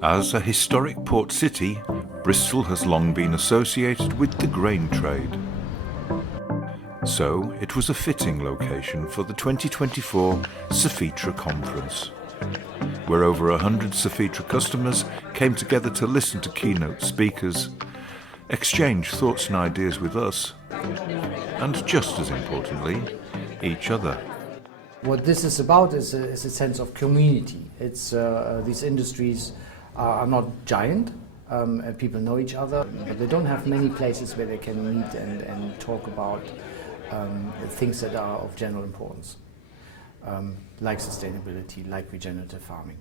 As a historic port city, Bristol has long been associated with the grain trade. So it was a fitting location for the 2024 Cefetra Conference, where over 100 Cefetra customers came together to listen to keynote speakers, exchange thoughts and ideas with us, and just as importantly, each other. What this is about is a sense of community. It's these industries are not giant. People know each other, but they don't have many places where they can meet and talk about things that are of general importance, like sustainability, like regenerative farming.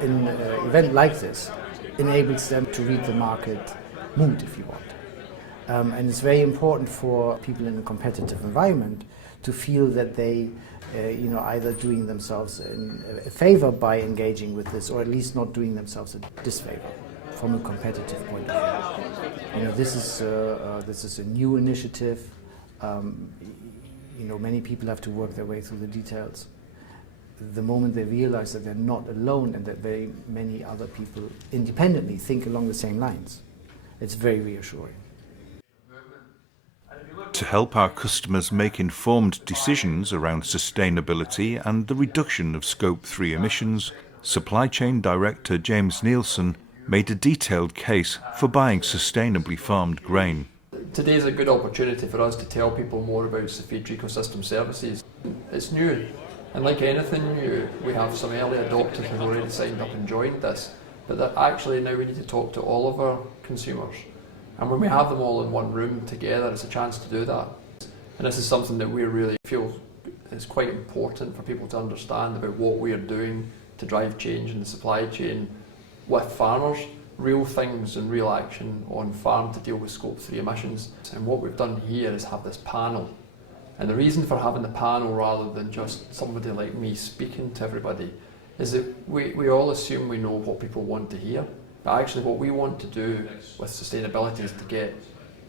An event like this enables them to read the market mood, if you want. And it's very important for people in a competitive environment to feel that they either doing themselves a favor by engaging with this, or at least not doing themselves a disfavor from a competitive point of view. This is a new initiative. Many people have to work their way through the details. The moment they realize that they're not alone and that very many other people independently think along the same lines, it's very reassuring. To help our customers make informed decisions around sustainability and the reduction of Scope 3 emissions, Supply Chain Director James Nielsen made a detailed case for buying sustainably farmed grain. Today is a good opportunity for us to tell people more about Cefetra Ecosystem Services. It's new, and like anything new, we have some early adopters who've already signed up and joined this, but that actually now we need to talk to all of our consumers. And when we have them all in one room together, it's a chance to do that. And this is something that we really feel is quite important for people to understand about what we are doing to drive change in the supply chain with farmers, real things and real action on farm to deal with Scope 3 emissions. And what we've done here is have this panel. And the reason for having the panel rather than just somebody like me speaking to everybody is that we all assume we know what people want to hear. But actually what we want to do with sustainability is to get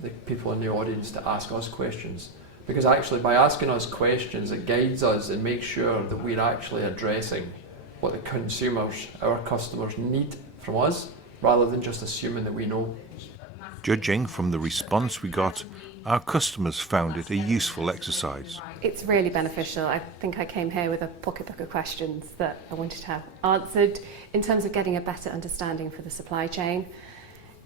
the people in the audience to ask us questions. Because actually by asking us questions, it guides us and makes sure that we're actually addressing what the consumers, our customers, need from us, rather than just assuming that we know. Judging from the response we got, our customers found it a useful exercise. It's really beneficial. I think I came here with a pocketbook of questions that I wanted to have answered in terms of getting a better understanding for the supply chain.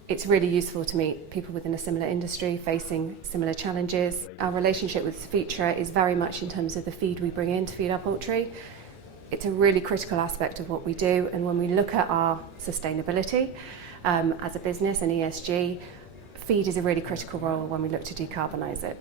It's really useful to meet people within a similar industry facing similar challenges. Our relationship with Cefetra is very much in terms of the feed we bring in to feed our poultry. It's a really critical aspect of what we do, and when we look at our sustainability as a business and ESG, feed is a really critical role when we look to decarbonise it.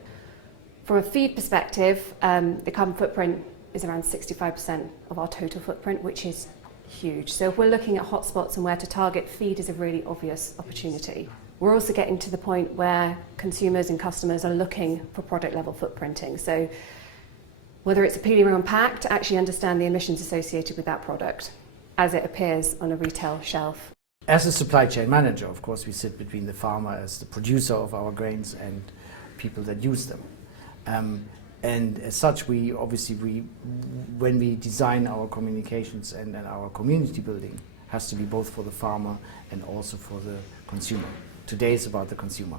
From a feed perspective, the carbon footprint is around 65% of our total footprint, which is huge. So if we're looking at hotspots and where to target, feed is a really obvious opportunity. We're also getting to the point where consumers and customers are looking for product level footprinting. So whether it's appealing or unpacked, to actually understand the emissions associated with that product as it appears on a retail shelf. As a supply chain manager, of course, we sit between the farmer as the producer of our grains and people that use them. And as such, when we design our communications and our community building, has to be both for the farmer and also for the consumer. Today is about the consumer.